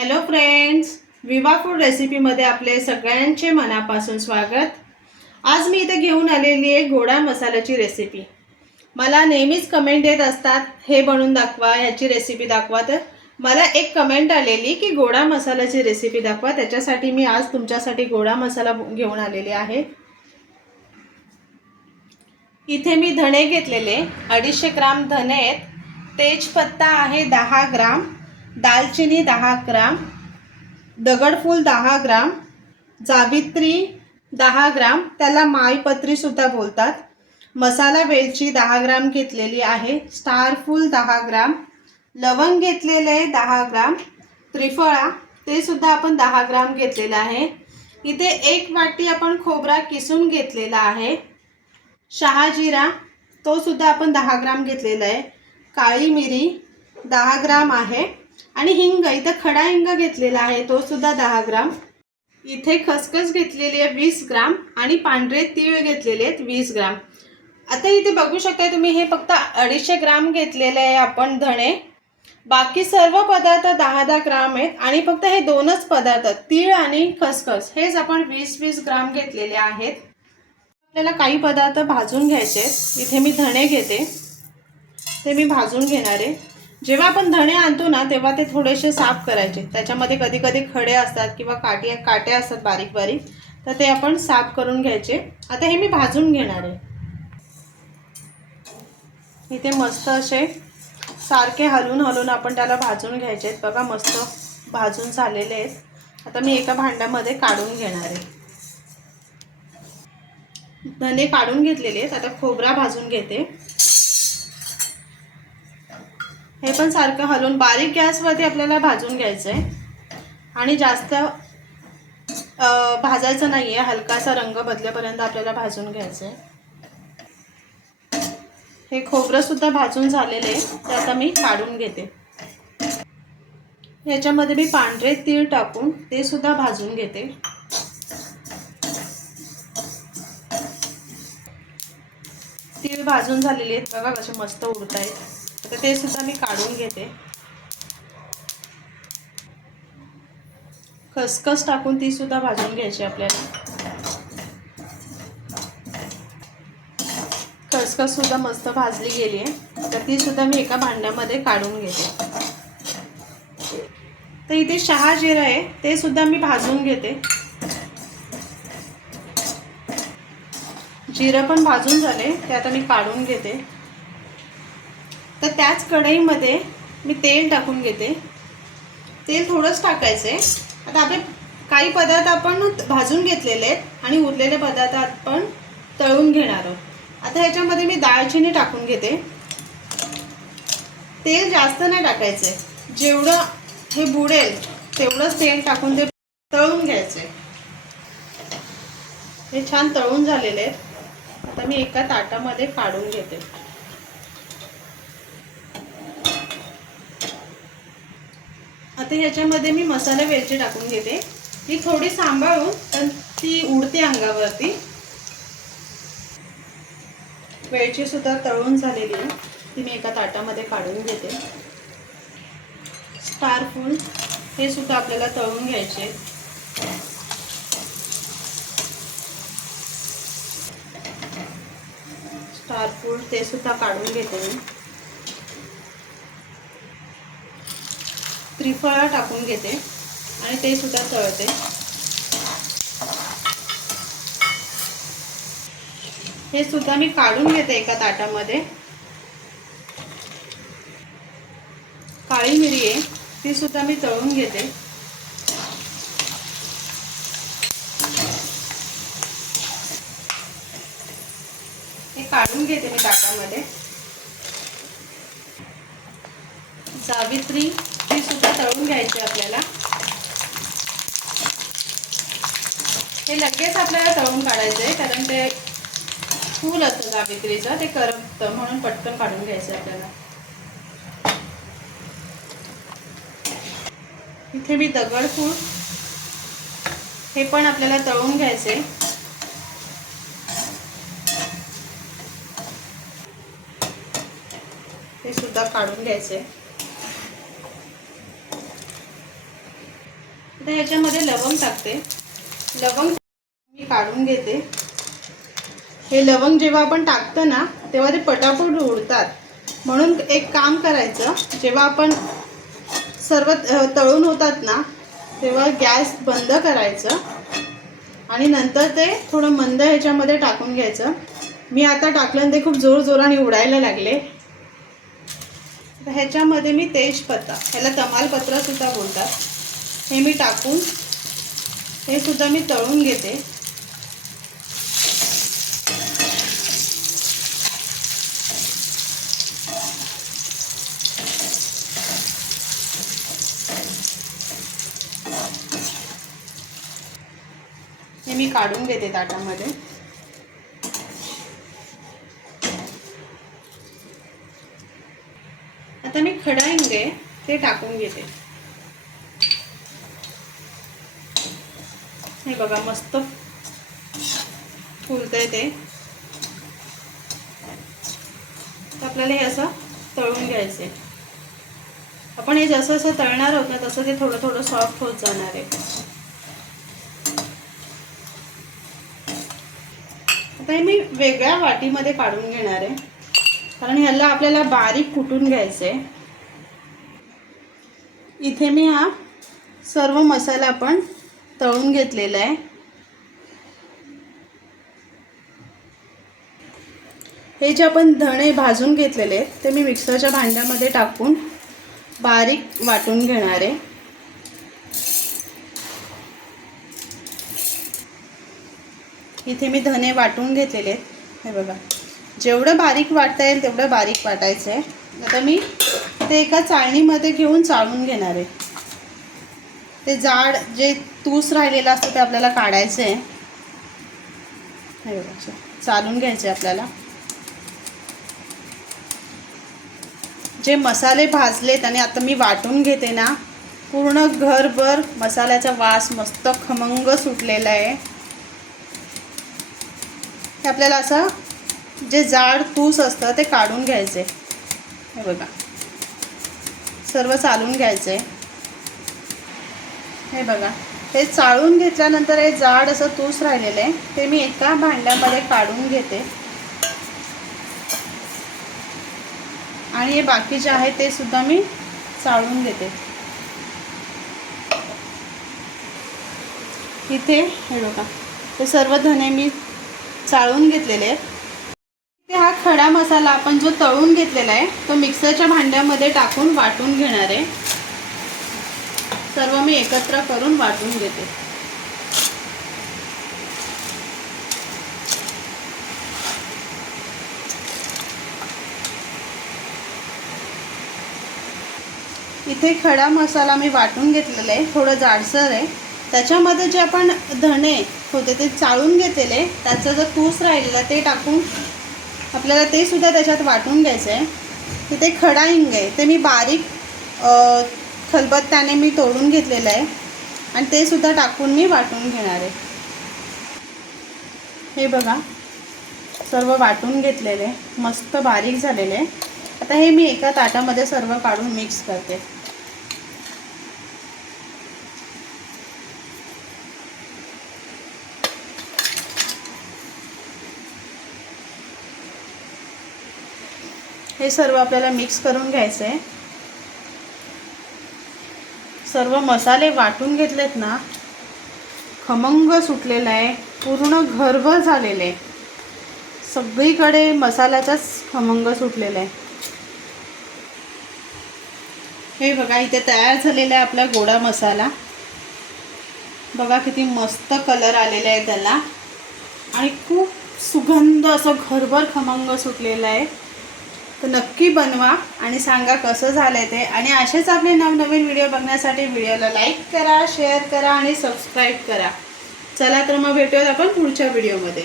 Hello friends विवा food रेसिपीमध्ये आपले सगळ्यांचे मनापासून स्वागत. आज मी इथे घेऊन आलेली आहे गोडा मसाल्याची रेसिपी मला नेहमीच कमेंट येत असतात हे बनवून दाखवा ह्याची रेसिपी दाखवा. तर मला एक कमेंट आलेली की गोडा मसाल्याची रेसिपी दाखवा. त्याच्यासाठी मी आज तुमच्यासाठी गोडा मसाला घेऊन आलेले आहे. इथे मी धणे घेतलेले. अडीचशे ग्राम धणे आहेत. तेजपत्ता आहे दहा ग्राम. दालचिनी दहा ग्राम दगडफूल दहा ग्राम जावित्री दहा ग्राम त्याला माईपत्रीसुद्धा बोलतात. मसाला वेलची दहा ग्राम घेतलेली आहे स्टारफूल दहा ग्राम लवंग घेतलेले दहा ग्राम त्रिफळा ते सुद्धा आपण दहा ग्राम घेतलेलं आहे. इथे एक वाटी आपण खोबरा किसून घेतलेला आहे. शहाजिरा तो सुद्धा आपण दहा ग्राम घेतलेला आहे. काळी मिरी दहा ग्राम आहे. आणि हिंग इथं खडा हिंग घेतलेला आहे तो सुद्धा दहा ग्राम. इथे खसखस घेतलेली आहे वीस ग्राम आणि पांढरे तीळ घेतलेले आहेत वीस ग्राम. आता इथे बघू शकता तुम्ही हे फक्त अडीचशे ग्राम घेतलेले आहे आपण धणे. बाकी सर्व पदार्थ दहा दहा ग्राम आहेत आणि फक्त हे दोनच पदार्थ तीळ आणि खसखस हेच आपण वीस वीस ग्राम घेतलेले आहेत. आपल्याला काही पदार्थ भाजून घ्यायचे आहेत. इथे मी धणे घेते. ते मी भाजून घेणार आहे. जेव्हा आपण धणे आणतो ना तेव्हा ते थोडेसे साफ करायचे. त्याच्यामध्ये कधी कधी खडे असतात किंवा काटे काटे असतात बारीक बारीक तर ते आपण साफ करून घ्यायचे. आता हे मी भाजून घेणार आहे. इथे मस्त असे सारखे हलवून हलवून आपण त्याला भाजून घ्यायचे आहेत. बघा मस्त भाजून झालेले आहेत. आता मी एका भांड्यामध्ये काढून घेणार आहे. धने काढून घेतलेले आहेत. आता खोबरा भाजून घेते. हे पण सारखं हलवून बारीक गॅसवरती आपल्याला भाजून घ्यायचं आहे आणि जास्त भाजायचं नाही आहे हलकासा रंग बदलेपर्यंत आपल्याला भाजून घ्यायचं आहे हे खोबरंसुद्धा भाजून झालेलं आहे ते आता मी काढून घेते. याच्यामध्ये मी पांढरे तीळ टाकून ते सुद्धा भाजून घेते. तीळ भाजून झालेले आहेत बघा कसे मस्त उडत आहेत आता ते सुद्धा मी काढून घेते. खसखस टाकून ती सुद्धा भाजून घ्यायची आपल्याला. खसखस सुद्धा मस्त भाजली गेली आहे. तर ती सुद्धा मी एका भांड्यामध्ये काढून घेते. तर इथे शहा जिरं आहे ते सुद्धा मी भाजून घेते. जिरं पण भाजून झाले ते आता मी काढून घेते. तर त्याच कढईमध्ये मी तेल टाकून घेते. तेल थोडंच टाकायचं आहे आता आपले काही पदार्थ आपण भाजून घेतलेले आहेत आणि उरलेले पदार्थ आपण तळून घेणार आहोत. आता ह्याच्यामध्ये मी दालचिनी टाकून घेते. तेल जास्त नाही टाकायचं आहे जेवढं हे बुडेल तेवढंच तेल टाकून ते तळून घ्यायचं हे छान तळून झालेले आहेत. आता मी एका ताटामध्ये काढून घेते. आता ह्याच्यामध्ये मी मसाला वेलची टाकून घेते. ती थोडी सांभाळून पण ती उडते अंगावरती. वेलची सुद्धा तळून झालेली आहे. ती मी एका ताटामध्ये काढून घेते. स्टार फूल हे सुद्धा आपल्याला तळून घ्यायचे स्टार फूल ते सुद्धा काढून घेते मी. त्रिफळा टाकून घेते आणि ते सुद्धा तळते. हे सुद्धा मी काढून घेते एका ताटामध्ये. काळी मिरी आहे ती सुद्धा मी तळून घेते. हे काढून घेते मी ताटामध्ये. जावित्री तळून घ्यायचे आपल्याला. हे लगेच आपल्याला तळून काढायचं आहे कारण ते फूल असतं जावित्रीचं ते करपतं म्हणून पटकन काढून घ्यायचं आपल्याला. इथे मी दगडफूल हे पण आपल्याला तळून घ्यायचे हे सुद्धा काढून घ्यायचे आता ह्याच्यामध्ये लवंग टाकते. लवंग मी काढून घेते. हे लवंग जेव्हा आपण टाकतो ना तेव्हा ते पटापट उडतात. म्हणून एक काम करायचं जेव्हा आपण सर्व तळून होतात ना तेव्हा गॅस बंद करायचं. आणि नंतर ते थोडं मंद ह्याच्यामध्ये टाकून घ्यायचं. मी आता टाकलं ते खूप जोर जोराने उडायला लागले. तर ह्याच्यामध्ये मी तेजपत्ता ह्याला तमालपत्रासुद्धा बोलतात. हे मी टाकून हे सुद्धा मी तळून घेते. हे मी काढून घेते ताटामध्ये. आता मी खडा आहे ते टाकून घेते. हे बघा मस्त फुलतंय ते. आपल्याला हे असं तळून घ्यायचं आहे आपण हे जसं जसं तळणार आहोत ना तसं ते थोडं थोडं सॉफ्ट होत जाणार आहे. आता हे मी वेगळ्या वाटीमध्ये काढून घेणार आहे. कारण ह्याला आपल्याला बारीक कुटून घ्यायचं आहे इथे मी हा सर्व मसाला आपण तळून घेतलेलं आहे. हे जे आपण धणे भाजून घेतलेले आहेत ते मी मिक्सरच्या भांड्यामध्ये टाकून बारीक वाटून घेणार आहे. इथे मी धने वाटून घेतलेले आहेत. हे बघा जेवढं बारीक वाटता येईल तेवढं बारीक वाटायचं आहे. आता मी ते एका चाळणीमध्ये घेऊन चाळून घेणार आहे. ते जाड जे तूस राहिलेलं असतं ते आपल्याला काढायचं आहे. हे बघा असं चालून घ्यायचे आपल्याला. जे मसाले भाजलेत आणि आता मी वाटून घेते ना पूर्ण घरभर मसाल्याचा वास मस्त खमंग सुटलेला आहे. हे आपल्याला असं जे जाड तूस असतं ते काढून घ्यायचे. हे बघा. सर्व चालून घ्यायचे. हे बघा. हे चाळून घेतल्यानंतर हे जाड असं तूस राहिलेलं आहे. ते मी एका भांड्यामध्ये काढून घेते. आणि हे बाकी जे आहे ते सुद्धा मी चाळून घेते. इथे हे बघा. हे सर्व धने मी चाळून घेतलेले आहेत. इथे हा खडा मसाला आपण जो तळून घेतलेला आहे तो मिक्सरच्या भांड्यामध्ये टाकून वाटून घेणार आहे. सर्व मी एकत्र करून वाटून घेते. इथे खडा मसाला मी वाटून घेतलेला आहे थोडं जाडसर आहे. त्याच्यामध्ये जे आपण धणे होते ते चाळून घेतलेले त्याचं जर तूस राहिलेलं ते टाकून आपल्याला ते सुद्धा त्याच्यात वाटून घ्यायचं आहे. तिथे खडा हिंग आहे ते मी बारीक खलबत्त्याने मी तोडून घेतलेलं आहे. आणि ते सुद्धा टाकून मी वाटून घेणार आहे. हे बघा. सर्व वाटून घेतलेले. मस्त बारीक झालेले. आता हे मी एका ताटामध्ये सर्व काढून मिक्स करते. हे सर्व आपल्याला मिक्स करून घ्यायचं आहे सर्व मसाले वाटून घेतलेत ना खमंग सुटलेला आहे पूर्ण घरभर झालेलं आहे. सगळीकडे मसाल्याचाच खमंग सुटलेला आहे. हे बघा इथे तयार झालेला आहे आपला गोडा मसाला. बघा किती मस्त कलर आलेला आहे त्याला. आणि खूप सुगंध असं घरभर खमंग सुटलेलं आहे. तर नक्की बनवा आणि सांगा कसं झालं ते. आणि असेच आपले नवनवीन व्हिडिओ बघण्यासाठी व्हिडिओला लाईक करा शेअर करा आणि सबस्क्राईब करा. चला तर मग भेटूयात आपण पुढच्या व्हिडिओमध्ये